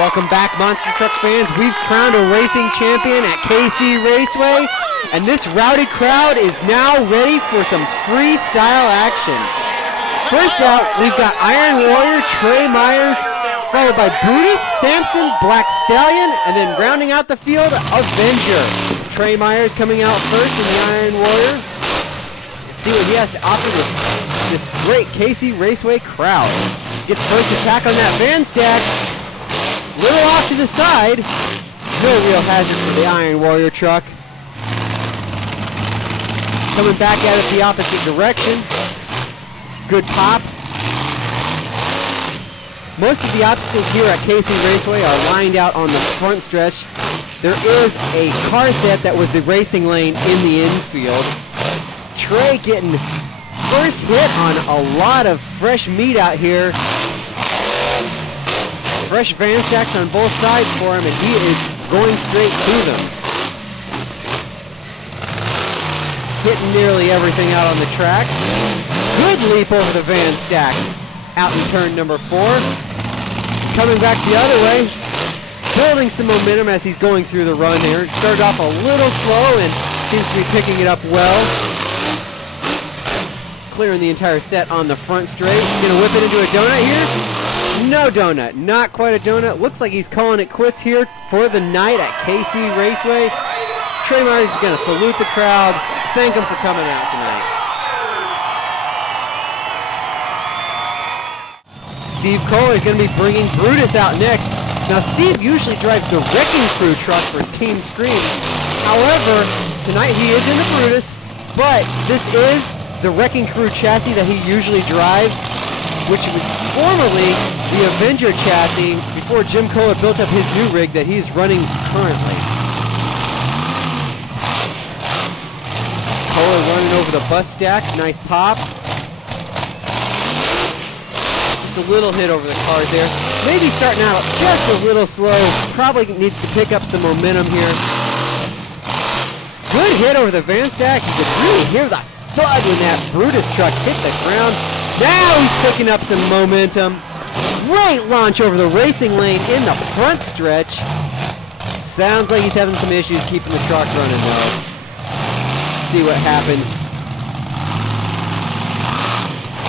Welcome back, Monster Truck fans. We've crowned a racing champion at KC Raceway, and this rowdy crowd is now ready for some freestyle action. First out, we've got Iron Warrior, Trey Myers, followed by Brutus, Samson, Black Stallion, and then rounding out the field, Avenger. Trey Myers coming out first in the Iron Warrior. See what he has to offer this great KC Raceway crowd. Gets first attack on that van stack. Little off to the side. No real hazard for the Iron Warrior truck. Coming back at it the opposite direction. Good pop. Most of the obstacles here at KC Raceway are lined out on the front stretch. There is a car set that was the racing lane in the infield. Trey getting first hit on a lot of fresh meat out here. Fresh van stacks on both sides for him, and he is going straight to them. Hitting nearly everything out on the track. Good leap over the van stack. Out in turn number 4. Coming back the other way. Building some momentum as he's going through the run here. Started off a little slow and seems to be picking it up well. Clearing the entire set on the front straight. Gonna whip it into a donut here. No donut, not quite a donut. Looks like he's calling it quits here for the night at KC Raceway. Trey Myers is gonna salute the crowd, thank them for coming out tonight. Steve Kohler is gonna be bringing Brutus out next. Now Steve usually drives the Wrecking Crew truck for Team Scream. However, tonight he is in the Brutus, but this is the Wrecking Crew chassis that he usually drives, which was formerly the Avenger chassis before Jim Kohler built up his new rig that he's running currently. Kohler running over the bus stack, nice pop. Just a little hit over the cars there. Maybe starting out just a little slow, probably needs to pick up some momentum here. Good hit over the van stack, you could really hear the thud when that Brutus truck hit the ground. Now he's picking up some momentum. Great launch over the racing lane in the front stretch. Sounds like he's having some issues keeping the truck running though. See what happens.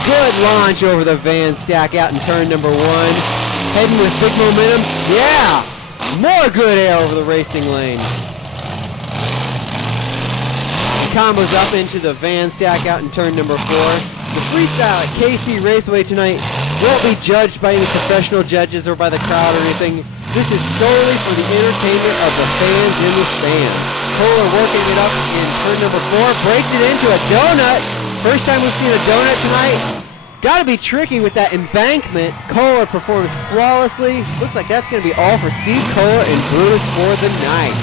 Good launch over the van stack out in turn number 1. Heading with big momentum. Yeah! More good air over the racing lane. Combos up into the van stack out in turn number 4. The freestyle at KC Raceway tonight won't be judged by any professional judges or by the crowd or anything. This is solely for the entertainment of the fans in the stands. Kohler working it up in turn number 4, breaks it into a donut. First time we've seen a donut tonight. Gotta be tricky with that embankment. Kohler performs flawlessly. Looks like that's gonna be all for Steve Kohler and Brutus for the night.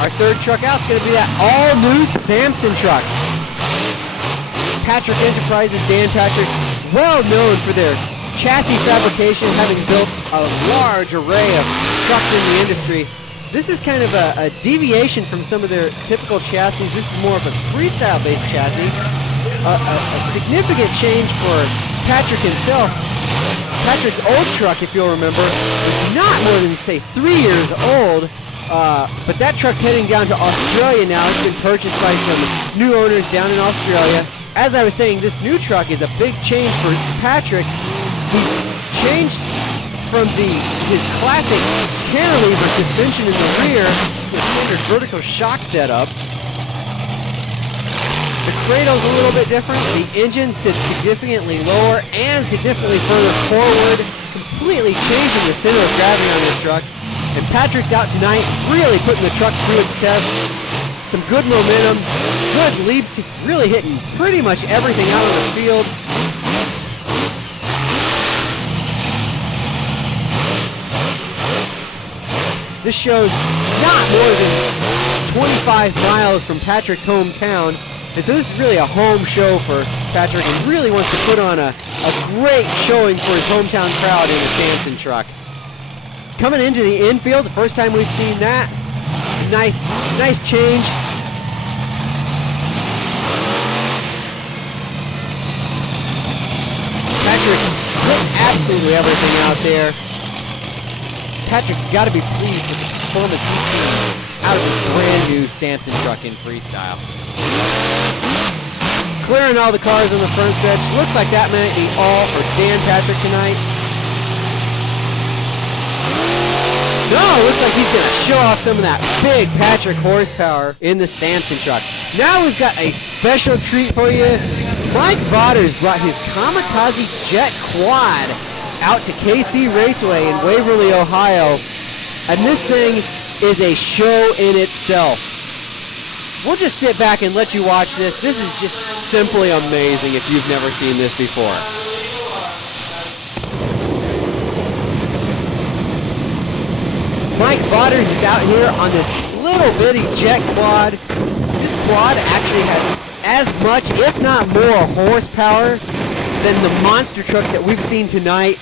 Our third truck out is going to be that all-new Samson truck. Patrick Enterprises, Dan Patrick, well known for their chassis fabrication, having built a large array of trucks in the industry. This is kind of a deviation from some of their typical chassis. This is more of a freestyle-based chassis. A significant change for Patrick himself. Patrick's old truck, if you'll remember, was not more than, say, 3 years old. But that truck's heading down to Australia now. It's been purchased by some new owners down in Australia. As I was saying, this new truck is a big change for Patrick. He's changed from his classic cantilever suspension in the rear to a standard vertical shock setup. The cradle's a little bit different. The engine sits significantly lower and significantly further forward, completely changing the center of gravity on this truck. And Patrick's out tonight, really putting the truck through its test. Some good momentum, good leaps, really hitting pretty much everything out on the field. This show's not more than 25 miles from Patrick's hometown, and so this is really a home show for Patrick, and really wants to put on a great showing for his hometown crowd in a Samson truck. Coming into the infield, the first time we've seen that. Nice change. Patrick absolutely everything out there. Patrick's got to be pleased with the performance he's seen out of his brand new Samson truck in freestyle. Clearing all the cars on the front stretch. Looks like that might be all for Dan Patrick tonight. No, looks like he's going to show off some of that big Patrick horsepower in the Samson truck. Now we've got a special treat for you. Mike Vaters brought his Kamikaze Jet Quad out to KC Raceway in Waverly, Ohio. And this thing is a show in itself. We'll just sit back and let you watch this. This is just simply amazing if you've never seen this before. Mike Vaters is out here on this little bitty jet quad. This quad actually has as much, if not more, horsepower than the monster trucks that we've seen tonight.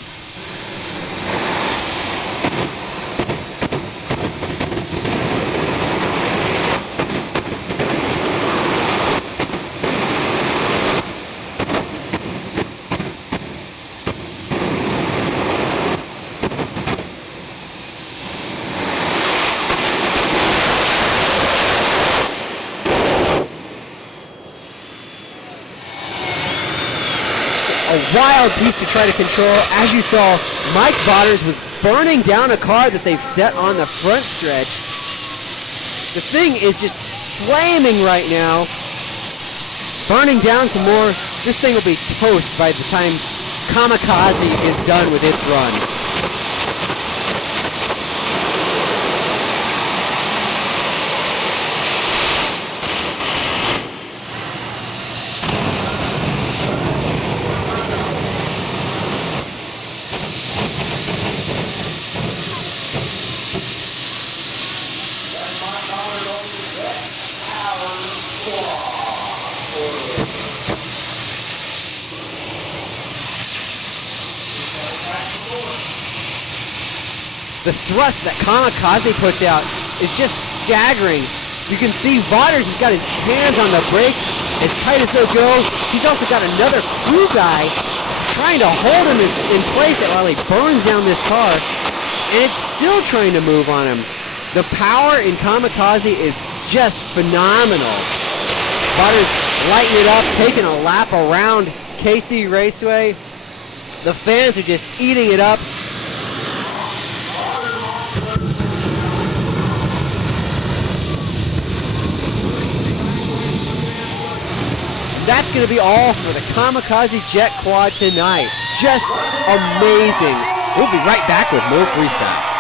A wild piece to try to control. As you saw, Mike Vaters was burning down a car that they've set on the front stretch. The thing is just flaming right now. Burning down some more. This thing will be toast by the time Kamikaze is done with its run. The thrust that Kamikaze puts out is just staggering. You can see Vaters has got his hands on the brakes as tight as they'll go. He's also got another crew guy trying to hold him in place while he burns down this car, and it's still trying to move on him. The power in Kamikaze is just phenomenal. Vaters lighting it up, taking a lap around KC Raceway. The fans are just eating it up. That's going to be all for the Kamikaze Jet Quad tonight. Just amazing. We'll be right back with more freestyle.